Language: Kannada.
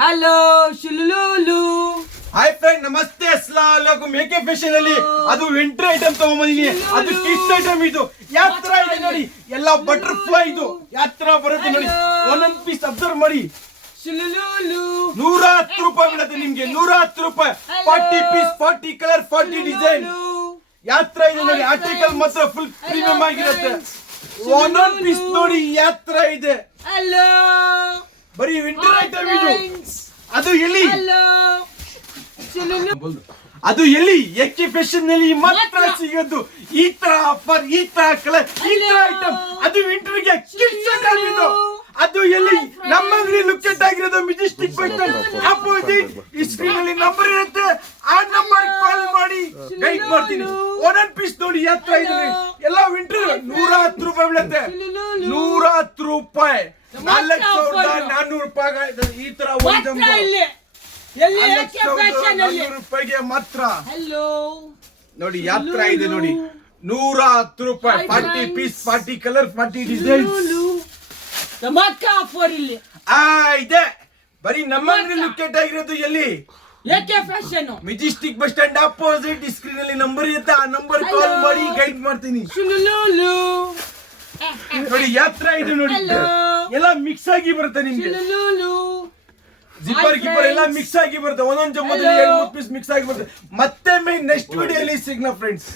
ಹಲೋ ಶುಲುಲುಲು. ಹಾಯ್ ಫ್ರೆಂಡ್, ನಮಸ್ತೆ, ಅಸ್ಸಲಾಂ ವಾಲೇಕುಂ. ಮೇಕೆ ಫ್ಯಾಷನ್ ಅಲ್ಲಿ ಅದು ವಿಂಟರ್ ಐಟಮ್ ತಗೊಂಬಂದಿನಿ. ಅದು ಕಿಡ್ಸ್ ಐಟಮ್. ಇದು ಯಾವ ತರ ಇದೆ ನೋಡಿ, ಎಲ್ಲ ಬಟರ್ಫ್ಲೈ. ಇದು ಯಾವ ತರ ಬರುತ್ತೆ ನೋಡಿ, ಒಂದೊಂದ್ ಪೀಸ್ ಅಬ್ಸರ್ವ್ ಮಾಡಿ. ಶುಲುಲುಲು 110 ರೂಪಾಯಿ ಬೀಳುತ್ತೆ ನಿಮ್ಗೆ. 110 ರೂಪಾಯಿ. 40 ಪೀಸ್, 40 ಕಲರ್, 40 ಡಿಸೈನ್. ಯಾವ ತರ ಇದೆ ನೋಡಿ. ಆರ್ಟಿಕಲ್ ಮಾತ್ರ ಫುಲ್ ಪ್ರೀಮಿಯಂ ಆಗಿರುತ್ತೆ. ಒಂದೊಂದ್ ಪೀಸ್ ನೋಡಿ ಯಾವ ತರ ಇದೆ. ಹಲೋ ಬರೀ ವಿಂಟರ್ ಐಟಮ್ ಇದು. ಅದು ಎಲ್ಲಿ ಹಲೋ ಶುಲುಲು. ಅದು ಎಲ್ಲಿ ಎಕ್ಕೆ ಫ್ಯಾಷನ್ ನಲ್ಲಿ ಮಾತ್ರ ಸಿಗೋದು. ಈ ತರ ಆಫರ್, ಈ ತರ ಕಲರ್, ಈ ತರ ಐಟಮ್. ಅದು ವಿಂಟರ್ ಗೆ ಕಿಡ್ಸ್ ಐಟಮ್ ಇದು. ಅದು ಎಲ್ಲಿ ನಮ್ಮ ಅಂಗಡಿ ಲೊಕೇಟ್ ಆಗಿರೋದು ಮೆಜೆಸ್ಟಿಕ್ ಬೈಕ್ ಅಪೋಸಿಟ್. ಈ ಸ್ಕ್ರೀನ್ ಅಲ್ಲಿ ನಂಬರ್ ಇರುತ್ತೆ, ಆ ನಂಬರ್ ಕಾಲ್ ಮಾಡಿ ಗೈಡ್ ಮಾಡ್ತೀನಿ. ಒಂದೊಂದ್ ಪೀಸ್ ನೋಡಿ ಯಾವ ತರ ಇದೆ. ಎಲ್ಲ ವಿಂಟರ್ 110 ರೂಪಾಯಿ ಬೀಳುತ್ತೆ. 110 ರೂಪಾಯಿ. 4400 ರೂಪಾಯಿ ಈ ತರ ಒಂದು ರೂಪಾಯಿಗೆ ಮಾತ್ರ. ಹಲೋ ನೋಡಿ ಯಾವ ತರ ಇದೆ ನೋಡಿ. 110 ರೂಪಾಯಿ. 40 ಪೀಸ್, 40 ಕಲರ್, 40 ಡಿಸೈನ್. ಆಫರ್ ಇಲ್ಲಿ ಇದೆ. ಬರೀ ನಮ್ಮ ಅಂಗಡಿ ಲೊಕೇಟ್ ಆಗಿರೋದು ಎಲ್ಲಿ, ಏಕೆ fashion Majestic bus stand opposite. Screen ಅಲ್ಲಿ ನಂಬರ್ ಇರುತ್ತೆ, ಆ ನಂಬರ್ ಕಾಲ್ ಮಾಡಿ ಗೈಡ್ ಮಾಡ್ತೀನಿ. ಶುಲುಲುಲು ನೋಡಿ ಯಾವ ತರ ಇದೆ ನೋಡಿ. ಎಲ್ಲ ಮಿಕ್ಸ್ ಆಗಿ ಬರುತ್ತೆ ನಿಮ್ಗೆ. ಶುಲುಲುಲು ಜಿಪ್ಪರ್ ಗಿಪ್ಪರ್ ಎಲ್ಲ ಮಿಕ್ಸ್ ಆಗಿ ಬರುತ್ತೆ. ಒಂದೊಂದು ಜಮ್ಮದಲ್ಲಿ 2-3 ಪೀಸ್ ಮಿಕ್ಸ್ ಆಗಿ ಬರುತ್ತೆ. ಮತ್ತೆ ನೆಕ್ಸ್ಟ್ ವಿಡಿಯೋಲಿ ಸಿಗ್ನಾ ಫ್ರೆಂಡ್ಸ್.